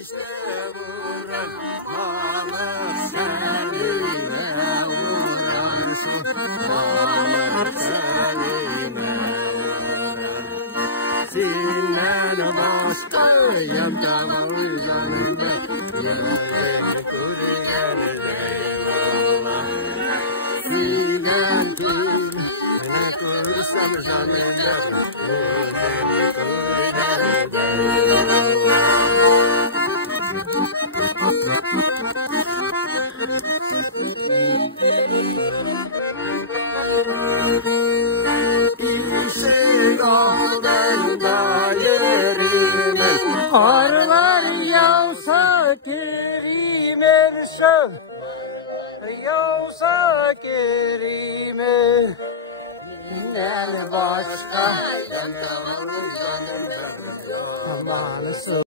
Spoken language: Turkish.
işte vuran alır seninle vuransın alır seninle vuran sinden başka yamda varlanında yerin kurgan eyvallah sinden tüm ne kursam zanında yerin kurgan Arılar yağsa gerimer şöv, yağsa gerime. İnden başka aman